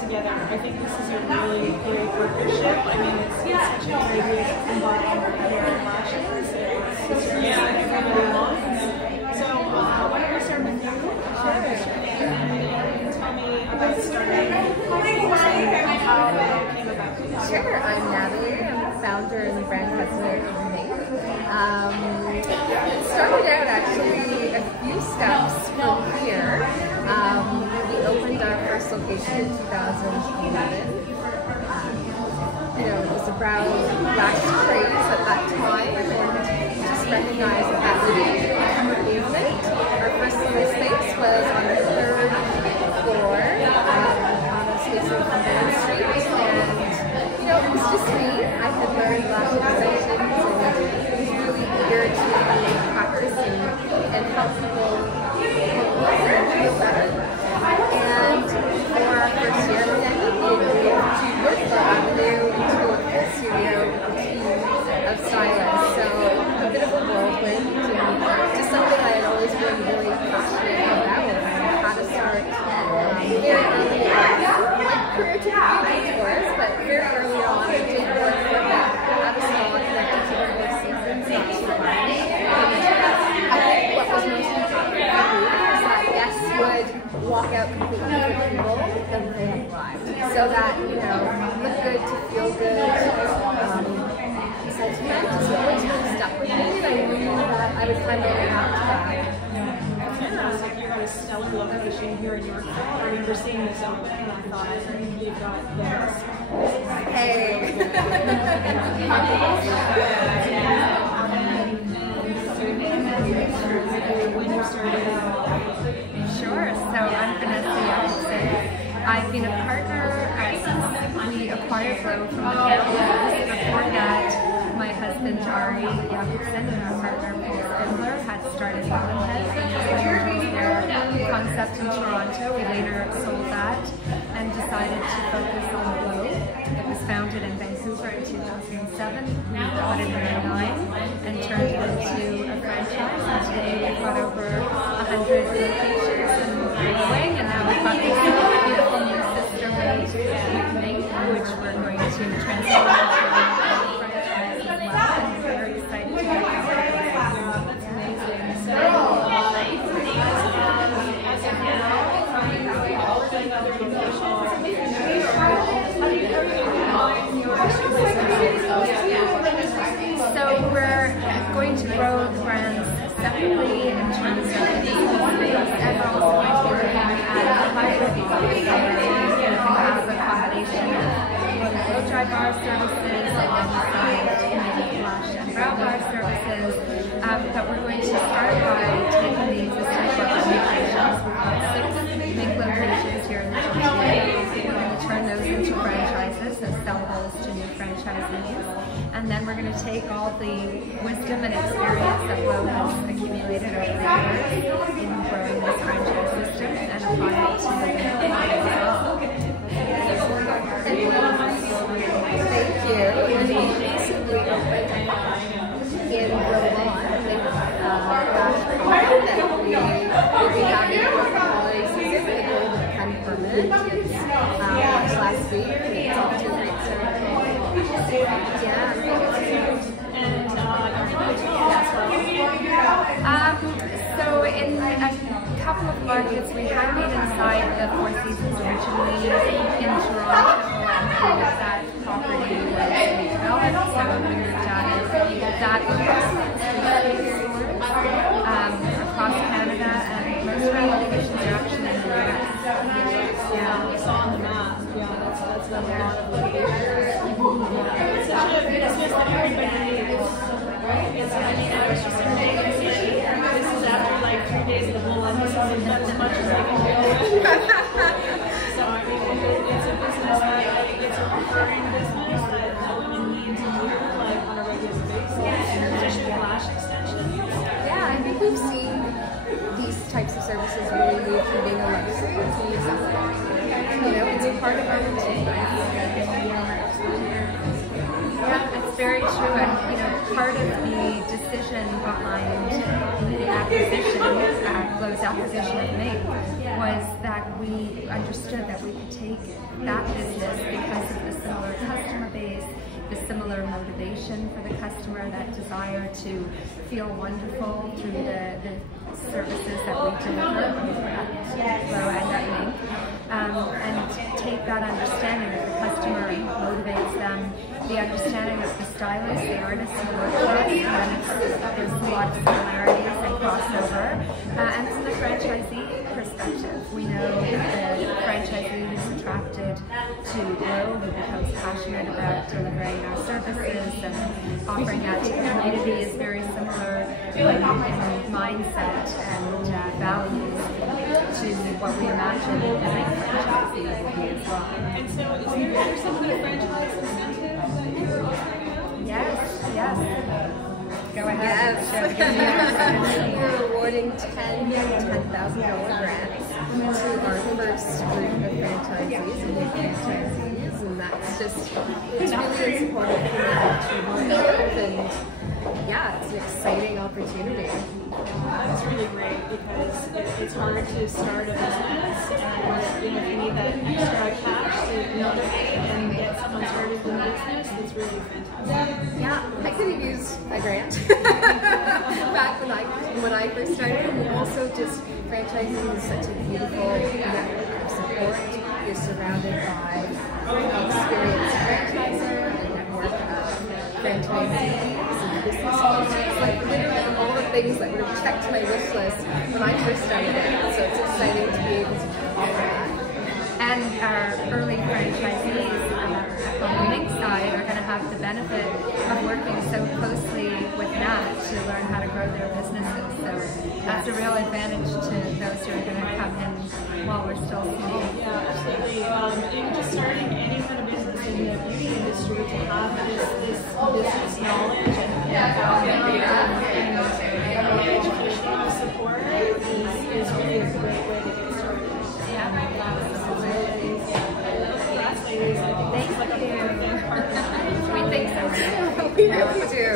together. I think this is a really great partnership. I mean, it's such a great way to combine hair and lashes. It's really something I really want. So, why don't we start with you? And tell me about starting how it came about. Sure, I'm Natalie. I'm the founder and brand president of Make. It started out actually a few steps from here. We opened our first location in 2011. It was a brown lash craze at that time, and just recognized that would become a movement. Our first space was on the third floor on a space on Cumberland Street, and it was just me. I had learned lash extensions, and was really eager to practice and help people feel better. And for our first year, we ended up moving to Yorkville Avenue into a full studio with a team of stylists. So a bit of a whirlwind, and just something I had always been really passionate about, and how to start very early on, like career to of course, but very early on, I did work for how to style connected to the Four Seasons, not too far. I think what was most important for me is that guests would walk out completely different people than they had arrived. So that, look good to feel good. Besides that, just always really stuck with me, and I knew that I would find it out to that. Fantastic. You're at a stellar location here in Yorkville. I remember seeing this over there, and I thought, you've got the best. Hey! When you started out. Sure. So I'm Vanessa Jacobson. I've been a partner since we acquired Grow from the family. Before that, my husband Ari Jacobson and our partner Paul Spindler had started Hollandhead, their concept in Toronto. We later sold that and decided to focus on Glow. It was founded in Vancouver in 2007. We bought it in 2009 and turned it into a franchise. And today we've got over 100 locations and growing. And now we've got this beautiful new sister brand, Make, which we're going to transform into a franchise as well. And we're very excited to get going. That's amazing. So, as of now, are you going all of the other locations? So we're going to grow the brands separately in terms of physical space, and we're also going to be looking at hybrid models where we can have a combination of blow dry bar services alongside maybe lash and brow bar services. But we're going to start by taking the existing corporate locations. We've got 6 big locations here in the GTA. We're going to turn those into franchises and sell those to new franchisees. And then we're going to take all the wisdom and experience that Glow has accumulated over the years in growing this franchise system and apply it to the business as well. Thank you. We recently opened in Vermont with Lash Con that we will be having for the holiday season. The goal to become permanent. It's launched last week, and it's off to a great start. Yeah. So in a couple of markets, we have been inside the Four Seasons originally in Toronto, and that property was redeveloped, so we moved out of that investment to stores across Canada, and most of our locations are actually in the US. Yeah, it's on the map. Yeah, that's a lot of locations. It's such a business that everybody needs, right? It's just amazing. This is after like 3 days of the whole episode, and that's as much as I can do. So I mean, it's a business that it's a recurring business that women need to do like on a regular basis, especially lash extensions. Yeah, I think we've seen these types of services really move from being a luxury to a necessity. It's a part of our routine. Yeah, it's very true, and part of the decision behind the acquisition, Glow's acquisition of Make, was that we understood that we could take that business because of the similar customer base, the similar motivation for the customer, that desire to feel wonderful through the services that we deliver at Glow and at Make, and take that understanding that the customer motivates them, the understanding of the stylists, the artists who work with us, and there's a lot of similarities and crossover, and from the franchisee perspective, we know that the franchisee who's attracted to Glow, who becomes passionate about delivering our services and offering that to the community, is very similar in mindset and values to what we imagine every franchisee will be as well. And so is there some kind of franchise incentive? Yes. Go ahead. Yes. We're awarding $10,000 grants to our first group of franchisees and new franchisees, and that's just, it's really in support of entrepreneurship, and yeah, it's an exciting opportunity. That's really great because it's hard to start a business, and if you need that extra cash to motivate and get someone started in the business, it's really fantastic. Yeah, I could have used a grant back when I first started, and also just franchising is such a beautiful network of support. You're surrounded by experienced franchisor, a network of franchisees and business owners, like literally all the things that would have checked my wish list when I first started it. So it's exciting to be able to offer that. And our early franchisees on the Make side are going to have the benefit of working so closely with Nat to learn how to grow their businesses. So that's a real advantage to those who are going to come in while we're still small. Yeah, absolutely. And just starting any kind of business in the beauty industry, to have this business knowledge and educational support is really a great way to get started. Thank you. We think so. We really do.